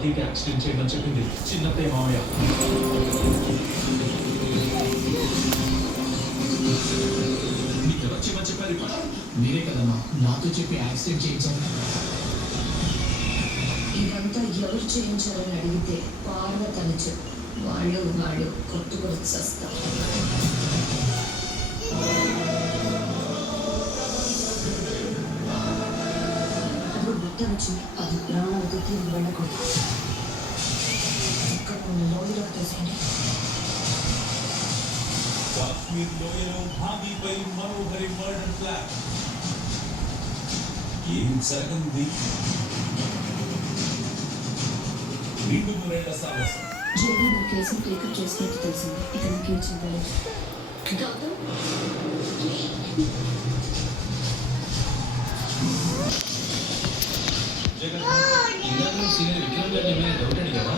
స్వాతికి accident చేయమని చెప్పింది చిన్నతే మావయ్య. నీకు ఎవరు చెప్పని చెప్పారు? ఇప్పుడు మీరే కదమ్మా నాతో చెప్పి యాక్సిడెంట్ చేయించారు. ఇదంతా ఎవరు చేయించారని అడిగితే పార్వ తనచు వాళ్ళు కొట్టుకొని వస్తారు. అది బుట్ట వచ్చింది, అది ప్రాణాలతో తిరిగి వెళ్ళకూడదు. ఇక్కడ కొన్ని లోయలకు తీసేయండి. కాశ్మీర్ లోయలో భాగీపై మనోహరి మర్డర్ ప్లాన్. ఏం జరగనుంది? 2 మూడేళ్ల సాహసం. జేబీ నా కేసును టేకప్ చేసినట్టు తెలిసింది. ఇక నాకు ఏం చెప్పలేదు. గౌతమ్ ఇందాక సీనియర్ విక్రమ్ గారి ఏమైనా డౌట్ అడిగావా?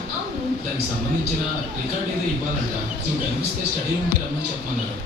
దానికి సంబంధించిన రికార్డ్ ఏదో ఇవ్వాలంట. నువ్వు కనిపిస్తే స్టడీ రూమ్కి రమ్మని చెప్పమన్నారు.